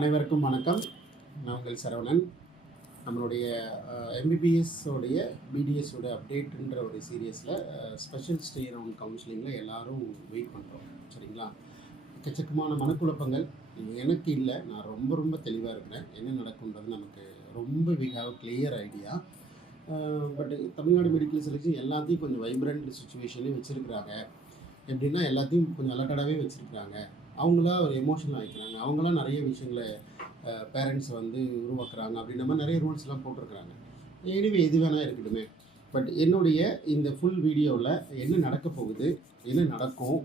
அனைவருக்கும் வணக்கம். நான் உங்கள் சரவணன். நம்மளுடைய எம்பிபிஎஸ்ஸோடைய பிடிஎஸோட அப்டேட்டுன்ற ஒரு சீரியஸில் ஸ்பெஷல் ஸ்டே ரவுண்ட் கவுன்சிலிங்கில் எல்லோரும் வெயிட் பண்ணுறோம். சரிங்களா? எக்கச்சக்கமான மனக்குழப்பங்கள் எனக்கு இல்லை. நான் ரொம்ப தெளிவாக இருக்கிறேன். என்ன நடக்குன்றது நமக்கு ரொம்ப we have clear idea. But Tamil Nadu medical selection எல்லாத்தையும் கொஞ்சம் வைப்ரண்ட் சுச்சுவேஷன்லேயும் வச்சுருக்கிறாங்க. எப்படின்னா எல்லாத்தையும் கொஞ்சம் அலர்ட்டடாகவே வச்சுருக்கிறாங்க. அவங்களா ஒரு எமோஷனல் ஆகிக்கிறாங்க. அவங்களாம் நிறைய விஷயங்களை பேரண்ட்ஸை உருவாக்குறாங்க அப்படின்ற மாதிரி நிறைய ரூல்ஸ்லாம் போட்டிருக்கிறாங்க. எனிவே எது வேணால் இருக்கட்டுமே. பட் என்னுடைய இந்த ஃபுல் வீடியோவில் என்ன நடக்க போகுது, என்ன நடக்கும்,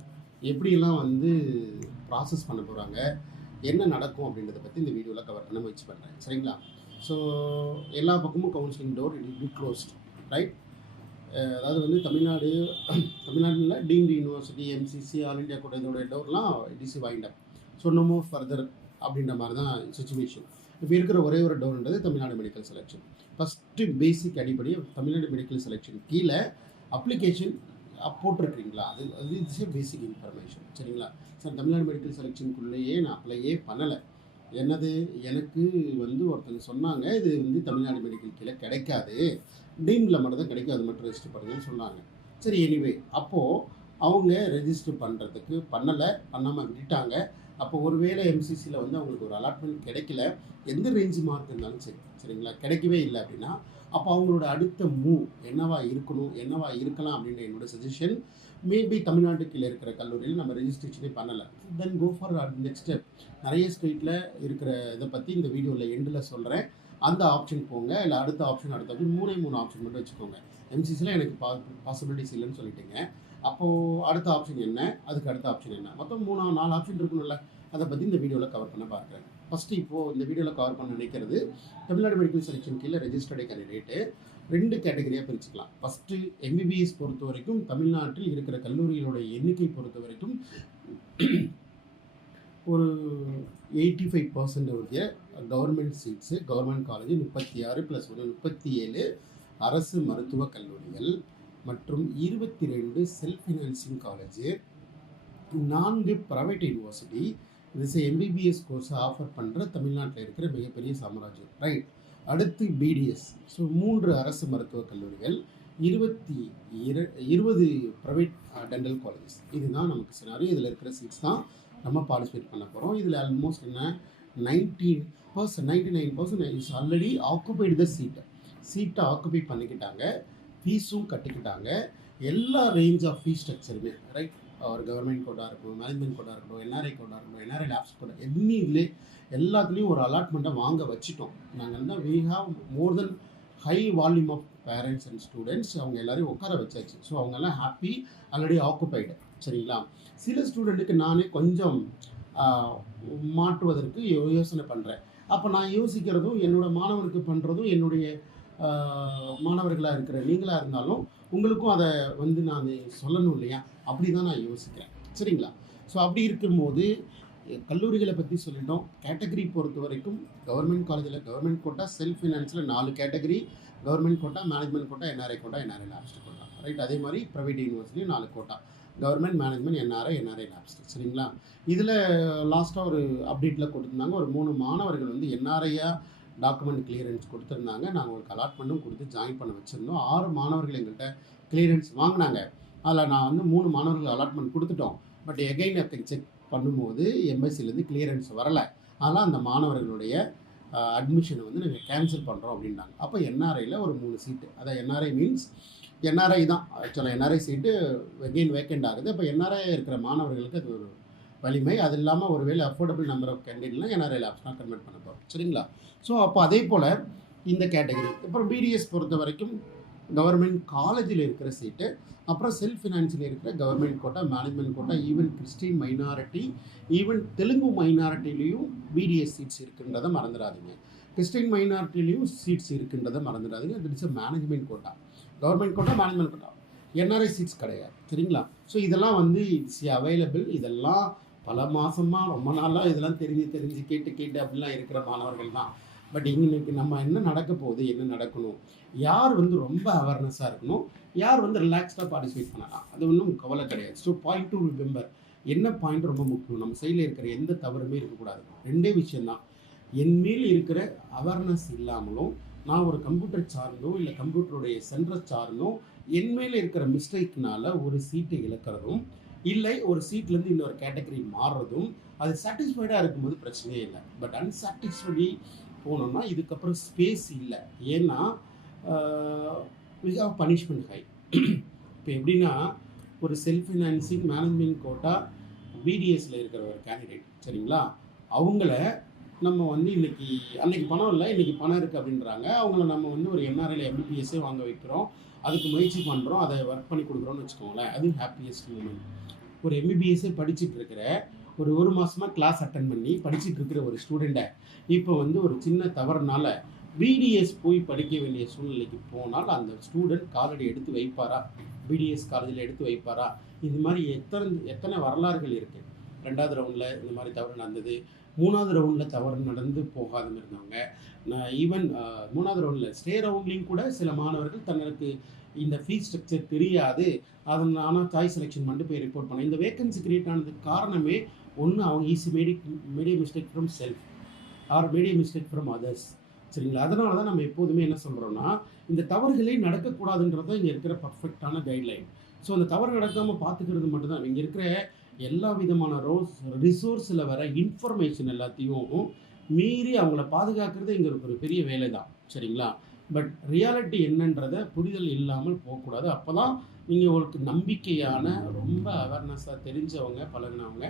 எப்படியெல்லாம் ப்ராசஸ் பண்ண போகிறாங்க, என்ன நடக்கும் அப்படின்றத பற்றி இந்த வீடியோவில் கவர் பண்ண முயற்சி பண்ணுறேன். சரிங்களா? ஸோ எல்லா பக்கமும் counselling door it be closed, right? அதாவது தமிழ்நாட்டில் deemed university, MCC, all India கூட இதோட டோர்லாம் it is wound up. So no more further அப்படின்ற மாதிரி தான் சுச்சுவேஷன். இப்போ இருக்கிற ஒரே ஒரு டோர்ன்றது Tamil Nadu medical selection. First basic அடிப்படை தமிழ்நாடு மெடிக்கல் செலெக்ஷன் கீழே அப்ளிகேஷன் போட்டிருக்கிறீங்களா, அது இட்ஸ் ஏ பேசிக் இன்ஃபர்மேஷன். சரிங்களா? சார், தமிழ்நாடு மெடிக்கல் செலெக்ஷனுக்குள்ளேயே நான் அப்ளையே பண்ணலை. என்னது, எனக்கு ஒருத்தங்க சொன்னாங்க இது தமிழ்நாடு மெடிக்கல் கீழே கிடைக்காது, டீமில் மட்டும் தான் கிடைக்கும், அது மட்டும் ரெஜிஸ்டர் பண்ணுங்கன்னு சொன்னாங்க. சரி, எனிவே அப்போது அவங்க ரெஜிஸ்டர் பண்ணுறதுக்கு பண்ணாமல் விட்டுட்டாங்க. அப்போ ஒருவேளை எம்சிசியில் அவங்களுக்கு ஒரு அலாட்மெண்ட் கிடைக்கல, எந்த ரேஞ்சு மார்க் இருந்தாலும் சரி, சரிங்களா, கிடைக்கவே இல்லை அப்படின்னா அப்போ அவங்களோட அடுத்த மூவ் என்னவா இருக்கலாம் அப்படின்ற என்னோட சஜஷன், மேபி தமிழ்நாட்டுக்குள்ளே இருக்கிற கல்லூரியில் நம்ம ரெஜிஸ்ட்ரேஷனே பண்ணலை, தென் கோ ஃபார் நெக்ஸ்ட் ஸ்டெப். நிறைய ஸ்டேட்டில் இருக்கிற இதை பற்றி இந்த வீடியோவில் எண்டில் சொல்கிறேன். அந்த ஆப்ஷன் போங்க, இல்லை அடுத்த ஆப்ஷன் மூணு ஆப்ஷன் மட்டும் வச்சுக்கோங்க. எம்சிசியில் எனக்கு பாசிபிலிட்டிஸ் இல்லைன்னு சொல்லிட்டீங்க. அப்போது அடுத்த ஆப்ஷன் என்ன, அதுக்கு அடுத்த ஆப்ஷன் என்ன, மொத்தம் 4 ஆப்ஷன் இருக்கணும்ல. அதை பற்றி இந்த வீடியோவில் கவர் பண்ண பார்க்குறேன். ஃபஸ்ட்டு இப்போது இந்த வீடியோவில் கவர் பண்ண நினைக்கிறது, தமிழ்நாடு மெடிக்கல் செலெக்ஷன் கீழே ரெஜிஸ்டர்டு கேண்டிடேட்டு 2 கேட்டகரியாக பிரிச்சுக்கலாம். ஃபஸ்ட்டு எம்பிபிஎஸ் பொறுத்த வரைக்கும் தமிழ்நாட்டில் இருக்கிற கல்லூரிகளோட எண்ணிக்கை பொறுத்த வரைக்கும் ஒரு 85% கவர்மெண்ட் சீட்ஸு, கவர்மெண்ட் காலேஜ் 36 + 1 37 அரசு மருத்துவக் கல்லூரிகள் மற்றும் 22 self financing college, 4 private university. இது எம்பிபிஎஸ் கோர்ஸை ஆஃபர் பண்ணுற தமிழ்நாட்டில் இருக்கிற மிகப்பெரிய சாம்ராஜ்யம், ரைட்? அடுத்து பிடிஎஸ். ஸோ 3 அரசு மருத்துவக் கல்லூரிகள், 20 ப்ரைவேட் டென்டல் காலேஜஸ். இதுதான் நமக்கு சினாரியோ. இதில் இருக்கிற சீட்ஸ் தான் நம்ம பார்ட்டிசிபேட் பண்ண போகிறோம். இதில் ஆல்மோஸ்ட் 99% இஸ் ஆல்ரெடி ஆக்குபைடு த சீட்டை ஆக்குபை பண்ணிக்கிட்டாங்க, ஃபீஸும் கட்டிக்கிட்டாங்க. எல்லா ரேஞ்ச் ஆஃப் ஃபீஸ் ஸ்ட்ரக்சருமே, ரைட்? ஒரு கவர்மெண்ட் கோட்டாக இருக்கட்டும், மேனேஜ்மெண்ட் கோட்டாக இருக்கட்டும், என்ஆர்ஐ கோட்டாக இருக்கட்டும், என்ஆர்ஐ லேப்ஸ் கோட்டா, எல்லாத்துலேயும் ஒரு அலாட்மெண்ட்டை வாங்க வச்சுட்டோம். நாங்கள் we have more then high volume of parents and students. அவங்க எல்லோரையும் உட்கார வச்சாச்சு. ஸோ அவங்கெல்லாம் ஹாப்பி, ஆல்ரெடி ஆக்குபைடு. சரிங்களா? சில ஸ்டூடெண்ட்டுக்கு நானே கொஞ்சம் மாற்றுவதற்கு யோசனை பண்ணுறேன். அப்போ நான் யோசிக்கிறதும் என்னோட மாணவருக்கு பண்ணுறதும், என்னுடைய மாணவர்களாக இருக்கிற நீங்களாக இருந்தாலும் உங்களுக்கும் அதை நான் சொல்லணும் இல்லையா? அப்படி தான் நான் யோசிக்கிறேன். சரிங்களா? ஸோ அப்படி இருக்கும்போது கல்லூரிகளை பற்றி சொல்லிட்டோம். கேட்டகரி பொறுத்த வரைக்கும் கவர்மெண்ட் காலேஜில் கவர்மெண்ட் கோட்டா, செல்ஃப் ஃபினான்ஸில் 4 category, government quota, management quota, NRI quota, NRI lapse quota, right? அதே மாதிரி private university 4 quota, government, management, NRI lapse. சரிங்களா? இதில் லாஸ்ட்டாக ஒரு அப்டேட்டில் கொடுத்துருந்தாங்க, ஒரு 3 மாணவர்கள் என்ஆர்ஐயாக டாக்குமெண்ட் கிளியரன்ஸ் கொடுத்துருந்தாங்க. நாங்கள் உங்களுக்கு அலாட்மெண்ட்டும் கொடுத்து ஜாயின் பண்ண வச்சுருந்தோம். 6 மாணவர்கள் எங்கள்கிட்ட கிளியரன்ஸ் வாங்கினாங்க. அதில் நான் 3 மாணவர்கள் அலாட்மெண்ட் கொடுத்துட்டோம். பட் எகைன் செக் பண்ணும்போது எம்எஸ்சிலேருந்து கிளியரன்ஸ் வரலை. அதனால் அந்த மாணவர்களுடைய அட்மிஷனை நாங்கள் கேன்சல் பண்ணுறோம் அப்படின்னாங்க. அப்போ என்ஆர்ஐயில் ஒரு 3 சீட்டு, அதாவது என்ஆர்ஐ மீன்ஸ் என்ஆர்ஐ தான் ஆக்சுவலாக என்ஆர்ஐ சீட்டு எகெயின் வேக்கண்ட் ஆகுது. அப்போ என்ஆர்ஐ இருக்கிற மாணவர்களுக்கு அது ஒரு வலிமை. அது இல்லாமல் ஒருவேளை அஃபோர்டபுள் நம்பர் ஆஃப் கேண்டிடேட்லாம் என்ஆர்ஐ லேப்ஸ்லாம் கன்வெர்ட் பண்ண போகிறோம். சரிங்களா? ஸோ அப்போ அதே போல் இந்த கேட்டகரி. அப்புறம் பிடிஎஸ் பொறுத்த வரைக்கும் கவர்மெண்ட் காலேஜில் இருக்கிற சீட்டு, அப்புறம் செல்ஃப் ஃபினான்ஸில் இருக்கிற government quota, management quota, even Christian minority, even Telugu மைனாரிட்டிலையும் பிடிஎஸ் சீட்ஸ் இருக்குன்றதை மறந்துடாதீங்க. கிறிஸ்டின் மைனாரிட்டிலையும் சீட்ஸ் இருக்குன்றதை மறந்துடாதீங்க. It's management quota, government quota, management quota. NRI seats கிடையாது. சரிங்களா? ஸோ இதெல்லாம் இட்ஸ் அவைலபிள். இதெல்லாம் பல மாதமாக ரொம்ப நாளாக இதெல்லாம் தெரிஞ்சு கேட்டு அப்படிலாம் இருக்கிற மாணவர்கள் தான். பட் இன்னைக்கு நம்ம என்ன நடக்க போகுது, என்ன நடக்கணும், யார் ரொம்ப அவேர்னஸாக இருக்கணும், யார் ரிலாக்ஸ்டாக பார்ட்டிசிபேட் பண்ணலாம், அது ஒன்றும் கவலை கிடையாது. ஸோ பாயிண்ட் டு ரிமெம்பர், என்ன பாயிண்ட் ரொம்ப முக்கியம், நம்ம சைடில் இருக்கிற எந்த தவறுமே இருக்கக்கூடாது. 2 விஷயந்தான். என்மேல் இருக்கிற அவேர்னஸ் இல்லாமலும் நான் ஒரு கம்ப்யூட்டர் சார்ந்தோ இல்லை கம்ப்யூட்டருடைய சென்டர் சார்ந்தோ என்மேல் இருக்கிற மிஸ்டேக்னால ஒரு சீட்டை இழக்கிறதும் இல்லை ஒரு சீட்லேருந்து இன்னொரு கேட்டகரி மாறுறதும் அது சாட்டிஸ்ஃபைடாக இருக்கும்போது பிரச்சனையே இல்லை. பட் அன்சாட்டிஸ்ஃபைடி போனோம்னா இதுக்கப்புறம் ஸ்பேஸ் இல்லை. ஏன்னா வி ஹவ் பனிஷ்மெண்ட் ஹை. இப்போ எப்படின்னா ஒரு செல்ஃப் ஃபினான்சிங் மேனேஜ்மெண்ட் கோட்டா பிடிஎஸ்ல இருக்கிற ஒரு கேண்டிடேட் சரிங்களா, அவங்கள நம்ம வந்து அன்னைக்கு பணம் இல்லை, இன்னைக்கு பணம் இருக்குது அப்படின்றாங்க. அவங்கள நம்ம வந்து ஒரு என்ஆர்ஐல எம்பிபிஎஸ்ஸே வாங்க வைக்கிறோம், அதுக்கு முயற்சி பண்ணுறோம், அதை ஒர்க் பண்ணி கொடுக்குறோன்னு வச்சுக்கோங்களேன். அது ஹாப்பியஸ்ட் மூமெண்ட். ஒரு எம்பிபிஎஸ்ஸே படிச்சுட்டு இருக்கிற ஒரு மாதமாக கிளாஸ் அட்டன் பண்ணி படிச்சுட்டு இருக்கிற ஒரு ஸ்டூடெண்ட்டை இப்போ வந்து ஒரு சின்ன தவறுனால பிடிஎஸ் போய் படிக்க வேண்டிய சூழ்நிலைக்கு போனால் அந்த ஸ்டூடெண்ட் காலடி எடுத்து வைப்பாரா? பிடிஎஸ் காலேஜில் எடுத்து வைப்பாரா? இது மாதிரி எத்தனை வரலாறுகள் இருக்குது. 2வது ரவுண்டில் இந்த மாதிரி தவறு நடந்தது, 3வது ரவுண்டில் தவறு நடந்து போகாமல் இருந்தவங்க. நான் ஈவன் 3வது ரவுண்டில் ஸ்டே ரவுண்ட்லேயும் கூட சில மாணவர்கள் தங்களுக்கு இந்த ஃபீஸ் ஸ்ட்ரக்சர் தெரியாது, அதை நானும் சாய்ஸ் செலெக்ஷன் பண்ணிட்டு போய் ரிப்போர்ட் பண்ணேன். இந்த வேகன்சி கிரியேட் ஆனதுக்கு காரணமே ஒன்று, அவங்க easy made a mistake from self or made a mistake from others சரிங்களா. அதனால தான் நம்ம எப்போதுமே என்ன சொல்கிறோன்னா இந்த தவறுகளே நடக்கக்கூடாதுன்றது தான் இங்கே இருக்கிற பர்ஃபெக்டான கைட்லைன். ஸோ அந்த தவறு நடக்காமல் பார்த்துக்கிறது மட்டும்தான் இங்கே இருக்கிற எல்லா விதமான ரிசோர்ஸில் வர இன்ஃபர்மேஷன் எல்லாத்தையும் மீறி அவங்கள பாதுகாக்கிறது இங்கே ஒரு பெரிய வேலை தான் சரிங்களா. பட் ரியாலிட்டி என்னன்றதை புரிதல் இல்லாமல் போகக்கூடாது. அப்போ தான் நீங்கள் உங்களுக்கு நம்பிக்கையான ரொம்ப அவேர்னஸாக தெரிஞ்சவங்க பழகினவங்க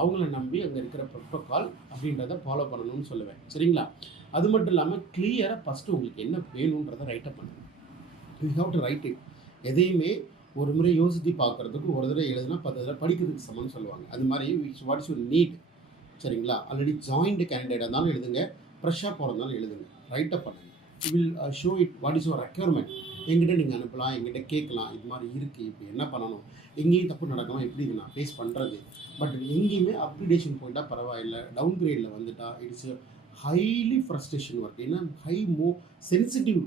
அவங்கள நம்பி அங்கே இருக்கிற ப்ரோட்டோகால் அப்படின்றத ஃபாலோ பண்ணணும்னு சொல்லுவேன் சரிங்களா. அது மட்டும் இல்லாமல் கிளியராக ஃபஸ்ட்டு உங்களுக்கு என்ன வேணுன்றதை ரைட்டப் பண்ணுங்கள். You have to right it. எதையுமே ஒரு முறை யோசித்து பார்க்குறதுக்கு ஒரு தடவை எழுதுனா 10 தடவை படிக்கிறதுக்கு சமம்னு சொல்லுவாங்க. அது மாதிரி வாட் இஸ் யூர் நீட் சரிங்களா. ஆல்ரெடி ஜாயின்ட் கேண்டிடேட்டாக இருந்தாலும் எழுதுங்க, ஃப்ரெஷ்ஷாக போகிறதுனாலும் எழுதுங்க, ரைட்டப் பண்ணுங்கள். Will show it what is your requirement. எங்கிட்ட நீங்கள் அனுப்பலாம், எங்கிட்ட கேட்கலாம், இது மாதிரி இருக்குது, இப்போ என்ன பண்ணணும், எங்கேயும் தப்பு நடக்கலாம், எப்படி இது நான் ஃபேஸ் பண்ணுறது. பட் எங்கேயுமே அப்கிரேடேஷன் போயிட்டால் பரவாயில்லை, டவுன் கிரேடில் வந்துட்டால் இட்ஸ் ஹைலி ஃப்ரஸ்ட்ரேஷன் ஒர்க். ஏன்னா சென்சிட்டிவ்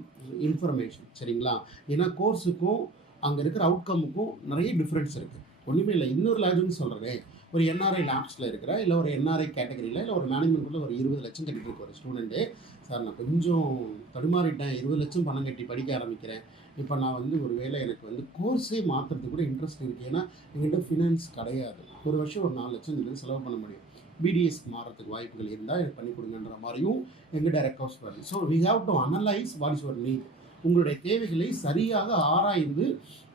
இன்ஃபர்மேஷன் சரிங்களா. ஏன்னா கோர்ஸுக்கும் அங்கே இருக்கிற அவுட்கமுக்கும் நிறைய டிஃப்ரென்ஸ் இருக்குது. ஒன்றுமே இல்லை. இன்னொரு லாஜிக்னு சொல்கிறேன், ஒரு என்ஆர்ஐ லேப்ஸில் இருக்கிற இல்லை ஒரு என்ஆர்ஐ கேட்டகரியில் இல்லை ஒரு மேனேஜ்மெண்ட்டில் ஒரு 20 லட்சம் கட்டிட்டு இருக்க ஒரு ஸ்டூடெண்ட்டு, சார் நான் கொஞ்சம் தடுமாறிட்டேன், 20 லட்சம் பணம் கட்டி படிக்க ஆரம்பிக்கிறேன், இப்போ நான் வந்து ஒரு வேளை எனக்கு வந்து கோர்ஸே மாற்றுறதுக்கு கூட இன்ட்ரெஸ்ட் இருக்குது, ஏன்னா எங்கிட்ட ஃபினான்ஸ் கிடையாது, ஒரு வருஷம் ஒரு 4 லட்சம் இதுக்கு செலவு பண்ண முடியும், பிடிஎஸ் மாறத்துக்கு வாய்ப்புகள் இருந்தால் எனக்கு பண்ணி கொடுங்கன்ற மாதிரியும் எங்கிட்ட ரெக்வஸ்ட் வருது. So we have to analyse what is your need. உங்களுடைய தேவைகளை சரியாக ஆராய்ந்து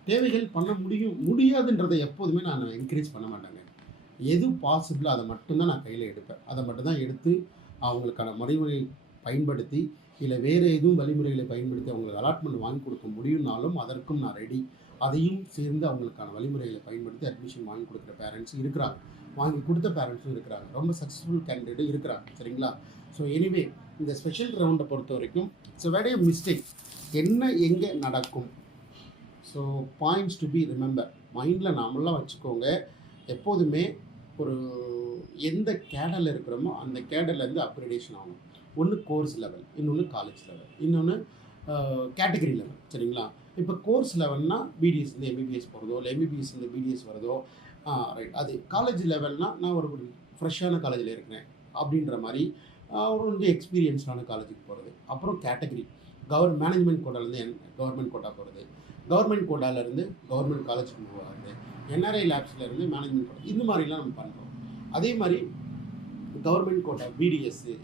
தேவைகள் பண்ண முடியாதுன்றதை எப்போதுமே நான் என்கரேஜ் பண்ண மாட்டேங்க. எது பாசிபிளோ அதை மட்டும்தான் நான் கையில் எடுப்பேன். அதை மட்டும்தான் எடுத்து அவங்களுக்கான வழிமுறை பயன்படுத்தி இல்லை வேறு எதுவும் வழிமுறைகளை பயன்படுத்தி அவங்களுக்கு அலாட்மெண்ட் வாங்கி கொடுக்க முடியும்னாலும் அதற்கும் நான் ரெடி. அதையும் சேர்ந்து அவங்களுக்கான வழிமுறைகளை பயன்படுத்தி அட்மிஷன் வாங்கி கொடுக்குற பேரண்ட்ஸும் இருக்கிறாங்க, வாங்கி கொடுத்த பேரண்ட்ஸும் இருக்கிறாங்க, ரொம்ப சக்ஸஸ்ஃபுல் கேண்டிடேட்டும் இருக்கிறாங்க சரிங்களா. ஸோ எனிவே இந்த ஸ்பெஷல் ரவுண்டை பொறுத்த வரைக்கும் ஸோ வேற மிஸ்டேக் என்ன எங்கே நடக்கும். So points to be remember மைண்டில் நாமெல்லாம் வச்சுக்கோங்க. எப்போதுமே ஒரு எந்த கேடரில் இருக்கிறோமோ அந்த கேடர்லேருந்து அப்கிரேடேஷன் ஆகும். ஒன்று கோர்ஸ் லெவல், இன்னொன்று காலேஜ் லெவல், இன்னொன்று கேட்டகரி லெவல் சரிங்களா. இப்போ கோர்ஸ் லெவல்னால் பிடிஎஸ் வந்து எம்பிபிஎஸ் போகிறதோ இல்லை எம்பிபிஎஸ் வந்து பிடிஎஸ் வரதோ ரைட். அது காலேஜ் லெவல்னால் நான் ஒரு ஃப்ரெஷ்ஷான காலேஜில் இருக்கிறேன் அப்படின்ற மாதிரி ஒரு வந்து எக்ஸ்பீரியன்ஸான காலேஜுக்கு போகிறது. அப்புறம் கேட்டகரி மேனேஜ்மெண்ட் கோட்டாலேருந்து கவர்மெண்ட் கோட்டா போகிறது, கவர்மெண்ட் கோட்டாலேருந்து கவர்மெண்ட் காலேஜுக்கு மூவ் ஆகுது, என்ஆர்ஐ லேப்ஸ்லேருந்து மேனேஜ்மெண்ட் கோட்டா, இந்த மாதிரிலாம் நம்ம பண்ணுறோம். அதே மாதிரி கவர்மெண்ட் கோட்டா பிடிஎஸ்ஸு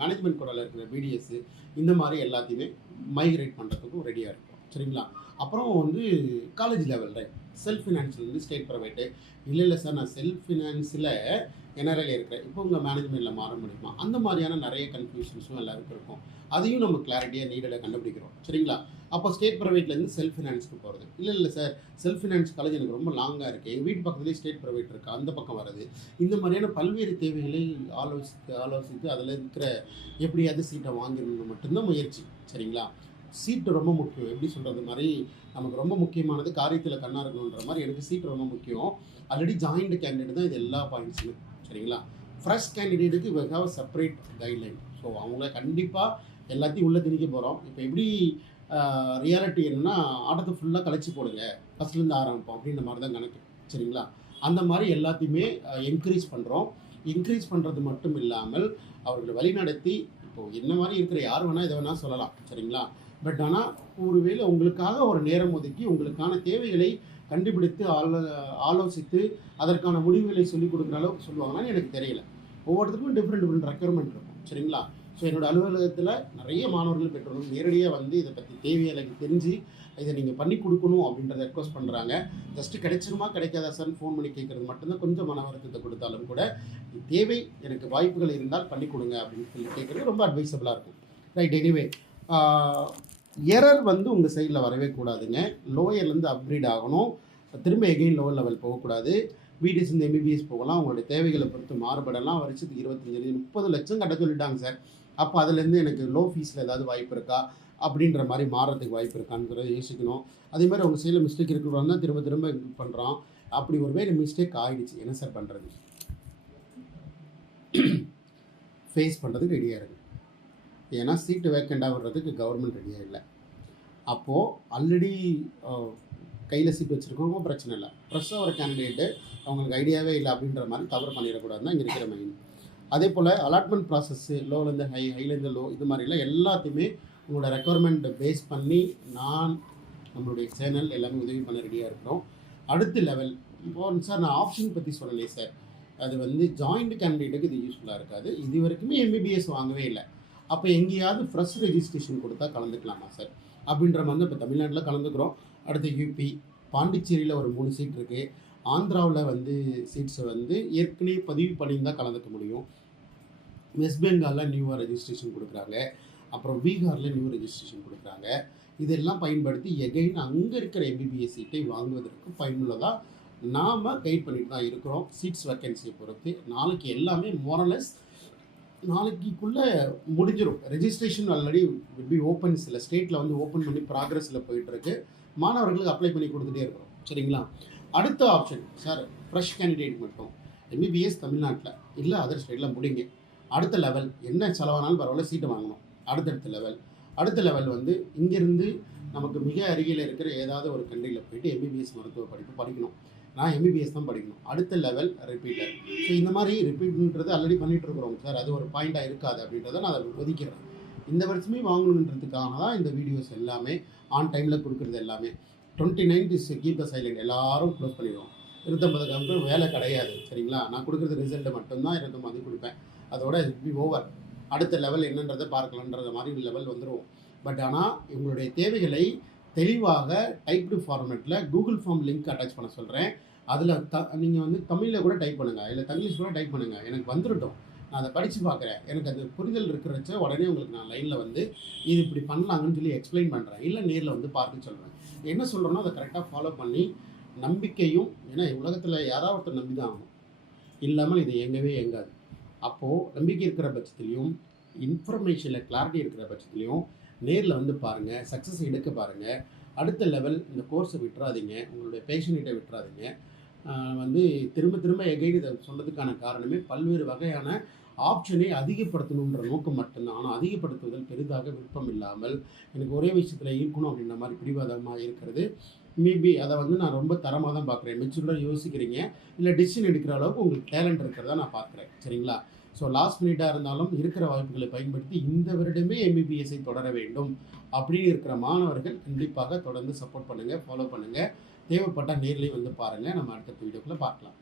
மேனேஜ்மெண்ட் கோட்டாவில் இருக்கிற பிடிஎஸ்ஸு இந்த மாதிரி எல்லாத்தையுமே மைக்ரேட் பண்ணுறதுக்கும் ரெடியாக இருக்கும் சரிங்களா. அப்புறம் வந்து காலேஜ் லெவலில் செல்ஃப் ஃபினான்ஸில் வந்து ஸ்டேட் ப்ரைவேட்டு இல்லை சார் நான் செல்ஃப் ஃபினான்ஸில் என்ஆர்ஐயில் இருக்கிறேன், இப்போ உங்கள் மேனேஜ்மெண்ட்டில் மாற முடியுமா, அந்த மாதிரியான நிறைய கன்ஃபியூஷன்ஸும் எல்லாருக்கும் இருக்கும். அதையும் நம்ம கிளாரிட்டியாக நீடலை கண்டுபிடிக்கிறோம் சரிங்களா. அப்போ ஸ்டேட் ப்ரைவேட்லேருந்து செல்ஃப் ஃபினான்ஸ்க்கு போகிறது, இல்லை சார் செல்ஃப் ஃபினான்ஸ் காலேஜ் எனக்கு ரொம்ப லாங்காக இருக்குது, எங்கள் வீட்டு பக்கத்துலேயே ஸ்டேட் ப்ரைவேட் இருக்குது, அந்த பக்கம் வருது. இந்த மாதிரியான பல்வேறு தேவைகளை ஆலோசித்து அதில் இருக்கிற எப்படியாவது சீட்டை வாங்கிடணும் மட்டும்தான் முயற்சி சரிங்களா. சீட்டு ரொம்ப முக்கியம். எப்படி சொல்கிறது மாதிரி நமக்கு ரொம்ப முக்கியமானது காரியத்தில் கண்ணா இருக்கணுன்ற மாதிரி எனக்கு சீட்டு ரொம்ப முக்கியம். ஆல்ரெடி ஜாயிண்ட் கேண்டிடேட் தான் இது எல்லா பாயிண்ட்ஸுமே சரிங்களா. ஃப்ரெஷ் கேண்டிடேட்டுக்கு we have separate guideline. So அவங்கள கண்டிப்பாக எல்லாத்தையும் உள்ளே திணிக்க போகிறோம். இப்போ எப்படி ரியாலிட்டி என்னென்னா ஆட்டத்தை ஃபுல்லாக கழிச்சு போடுங்க, ஃபஸ்ட்லேருந்து ஆரம்பிப்போம் அப்படின்ற மாதிரி தான் கணக்கு சரிங்களா. அந்த மாதிரி எல்லாத்தையுமே என்கரேஜ் பண்ணுறோம். என்கரேஜ் பண்ணுறது மட்டும் இல்லாமல் அவர்களை வழிநடத்தி இப்போது என்ன மாதிரி இருக்கிற யார் வேணால் இதை வேணால் சொல்லலாம், சரிங்களா? பட் ஆனால் ஒருவேளை உங்களுக்காக ஒரு நேரம் ஒதுக்கி உங்களுக்கான தேவைகளை கண்டுபிடித்து ஆலோசித்து அதற்கான முடிவுகளை சொல்லிக் கொடுக்குற அளவுக்கு சொல்லுவாங்கன்னு எனக்கு தெரியல. ஒவ்வொருத்தருக்கும் டிஃப்ரெண்ட் ரெக்குயர்மெண்ட் இருக்கும், சரிங்களா? ஸோ என்னோடய அலுவலகத்தில் நிறைய மாணவர்கள் பெற்றோர்கள் நேரடியாக வந்து இதை பற்றி தேவையை தெரிஞ்சு இதை நீங்கள் பண்ணி கொடுக்கணும் அப்படின்றத ரெக்வஸ்ட் பண்ணுறாங்க. ஜஸ்ட்டு கிடைச்சிருமா கிடைக்காதா சார்னு ஃபோன் பண்ணி கேட்குறது மட்டும்தான் கொஞ்சம் மன வருத்தத்தை கொடுத்தாலும் கூட, தேவை எனக்கு வாய்ப்புகள் இருந்தால் பண்ணி கொடுங்க அப்படின்னு சொல்லி கேட்குறது ரொம்ப அட்வைசபிளாக இருக்கும். ரைட், எனிவே எரர் வந்து உங்கள் சைடில் வரவே கூடாதுங்க. லோயர்லேருந்து அப்கிரேட் ஆகணும், திரும்ப எகெயின் லோவர் லெவல் போகக்கூடாது. பிடிஎஸ் இந்த எம்பிபிஎஸ் போகலாம், உங்களுடைய தேவைகளை பொறுத்து மாறுபடலாம். வருஷத்துக்கு 25-30 லட்சம் கட்ட சொல்லிட்டாங்க சார். அப்போ அதுலேருந்து எனக்கு லோ ஃபீஸில் ஏதாவது வாய்ப்பு இருக்கா அப்படின்ற மாதிரி மாறுறதுக்கு வாய்ப்பு இருக்காங்கிறத யோசிக்கணும். அதே மாதிரி அவங்க சைடில் மிஸ்டேக் இருக்கிறவங்க தான் திரும்ப திரும்ப பண்ணுறோம். அப்படி ஒரு வேலை மிஸ்டேக் ஆகிடுச்சு, என்ன சார் பண்ணுறது? ஃபேஸ் பண்ணுறதுக்கு ரெடியாக இருக்குது. ஏன்னா சீட்டு வேக்கண்டாக விடுறதுக்கு கவர்மெண்ட் ரெடியாக இல்லை. அப்போது ஆல்ரெடி கையில் சீட் வச்சுருக்கவங்க பிரச்சனை இல்லை, ஃப்ரெஷ்ஷாக ஒரு கேண்டிடேட்டு அவங்களுக்கு ஐடியாவே இல்லை அப்படின்ற மாதிரி தவறு பண்ணிடக்கூடாதுன்னு தான் இங்கே இருக்கிற மெயின். அதே போல் அலாட்மெண்ட் ப்ராசஸ்ஸு லோலேருந்து ஹை, ஹைலேருந்து லோ, இது மாதிரிலாம் எல்லாத்தையுமே உங்களோட ரெக்குவயர்மெண்ட்டை பேஸ் பண்ணி நம்மளுடைய சேனல் எல்லாமே உதவி பண்ண ரெடியாக இருக்கிறோம். அடுத்த லெவல் இப்போது சார் நான் ஆப்ஷன் பற்றி சொல்லலையே சார், அது வந்து ஜாயிண்ட் கேண்டிடேட்டுக்கு இது யூஸ்ஃபுல்லாக இருக்காது. இது வரைக்குமே எம்பிபிஎஸ் வாங்கவே இல்லை. அப்போ எங்கேயாவது ஃப்ரெஷ் ரெஜிஸ்ட்ரேஷன் கொடுத்தா கலந்துக்கலாமா சார் அப்படின்ற மாதிரி இப்போ தமிழ்நாட்டில் கலந்துக்கிறோம். அடுத்து யூபி, பாண்டிச்சேரியில் ஒரு 3 சீட் இருக்குது. ஆந்திராவில் வந்து சீட்ஸை வந்து ஏற்கனவே பதிவு பண்ணி தான் கலந்துக்க முடியும். வெஸ்ட் பெங்காலில் நியூவாக ரெஜிஸ்ட்ரேஷன் கொடுக்குறாங்க. அப்புறம் பீகாரில் நியூ ரெஜிஸ்ட்ரேஷன் கொடுக்குறாங்க. இதெல்லாம் பயன்படுத்தி எகைன் அங்கே இருக்கிற எம்பிபிஎஸ் சீட்டை வாங்குவதற்கு பயனுள்ளதாக நாம் கைட் பண்ணிட்டு தான் இருக்கிறோம். சீட்ஸ் வேக்கன்சியை பொறுத்து நாளைக்கு எல்லாமே மோரலஸ் நாளைக்குள்ளே முடிஞ்சிடும். Registration already will be open, சில ஸ்டேட்டில் வந்து ஓப்பன் பண்ணி ப்ராக்ரஸில் போயிட்டுருக்கு. மாணவர்களுக்கு அப்ளை பண்ணி கொடுத்துட்டே இருக்கிறோம், சரிங்களா? அடுத்த ஆப்ஷன் சார் ஃப்ரெஷ் கேண்டிடேட் மட்டும் எம்பிபிஎஸ் தமிழ்நாட்டில் இல்லை அதர் ஸ்டேட்டில் முடிங்க. அடுத்த லெவல் என்ன செலவானாலும் பரவாயில்ல, சீட்டை வாங்கணும். அடுத்த லெவல் வந்து இங்கேருந்து நமக்கு மிக அருகில் இருக்கிற ஏதாவது ஒரு கண்ட்ரியில் போயிட்டு எம்பிபிஎஸ் மருத்துவ படிப்பு படிக்கணும். நான் எம்பிபிஎஸ் தான் படிக்கணும். அடுத்த லெவல் ரிப்பீட்டர். ஸோ இந்த மாதிரி ரிப்பீட்ன்றது ஆல்ரெடி பண்ணிகிட்டு இருக்கிறோம் சார், அது ஒரு பாயிண்ட்டாக இருக்காது அப்படின்றத நான் அதை ஒதுக்கிறேன். இந்த வருஷமே வாங்கணுன்றதுக்காக தான் இந்த வீடியோஸ் எல்லாமே ஆன் டைமில் கொடுக்குறது எல்லாமே. 29 இஸ் கீப் த சைலண்ட், எல்லாரும் க்ளோஸ் பண்ணிடுவோம். 25க்கு அப்புறம் வேலை கிடையாது, சரிங்களா? நான் கொடுக்குறது ரிசல்ட்டை மட்டும்தான் 29 கொடுப்பேன். அதோட பி ஓவர். அடுத்த லெவல் என்னன்றதை பார்க்கலான்ற மாதிரி லெவல் வந்துடுவோம். பட் ஆனால் உங்களுடைய தேவைகளை தெளிவாக டைப்டு ஃபார்மேட்டில் கூகுள் ஃபார்ம் லிங்க் அட்டாச் பண்ண சொல்கிறேன். அதில் நீங்கள் வந்து தமிழில் கூட டைப் பண்ணுங்கள், இல்லை தங்கிலீஷ் கூட டைப் பண்ணுங்கள். எனக்கு வந்துருட்டோம், நான் அதை படித்து பார்க்குறேன். எனக்கு அந்த புரிதல் இருக்கிறச்ச உடனே உங்களுக்கு நான் லைனில் வந்து இது இப்படி பண்ணலாங்கன்னு சொல்லி எக்ஸ்பிளைன் பண்ணுறேன், இல்லை நேரில் வந்து பார்த்து சொல்கிறேன். என்ன சொல்கிறேன்னா அதை கரெக்டாக ஃபாலோ பண்ணி நம்பிக்கையும், ஏன்னா உலகத்தில் யாராவது ஒருத்தர் நம்பி தான் ஆகணும், இல்லாமல் இது எங்கவே எங்காது. அப்போது நம்பிக்கை இருக்கிற பட்சத்துலேயும் இன்ஃபர்மேஷனில் கிளாரிட்டி இருக்கிற பட்சத்துலேயும் நேரில் வந்து பாருங்கள், சக்ஸஸ் எடுக்க பாருங்கள். அடுத்த லெவல் இந்த கோர்ஸை விட்டுறாதீங்க, உங்களுடைய பேஷன்கிட்ட விட்டுறாதீங்க. வந்து திரும்ப திரும்ப எகைன் இதை சொன்னதுக்கான காரணமே பல்வேறு வகையான ஆப்ஷனை அதிகப்படுத்தணுன்ற நோக்கம் மட்டும்தான். ஆனால் அதிகப்படுத்துவதில் பெரிதாக விருப்பம் இல்லாமல் எனக்கு ஒரே விஷயத்தில் இருக்கணும் அப்படின்ற மாதிரி பிடிவாதமாக இருக்கிறது. மேபி அதை வந்து நான் ரொம்ப தரமாக தான் பார்க்குறேன். மெச்சூர்டாக யோசிக்கிறீங்க, இல்லை டிசிஷன் எடுக்கிற அளவுக்கு உங்களுக்கு டேலண்ட் இருக்கிறதா நான் பார்க்குறேன், சரிங்களா? ஸோ லாஸ்ட் மினிட்டாக இருந்தாலும் இருக்கிற வாய்ப்புகளை பயன்படுத்தி இந்த வருடமே எம்பிபிஎஸ்ஐ தொடர வேண்டும் அப்படின்னு இருக்கிற மாணவர்கள் கண்டிப்பாக தொடர்ந்து சப்போர்ட் பண்ணுங்கள், ஃபாலோ பண்ணுங்கள். தேவைப்பட்டால் நேர்லேயே வந்து பாருங்கள். நம்ம அடுத்த வீடியோக்குள்ளே பார்க்கலாம்.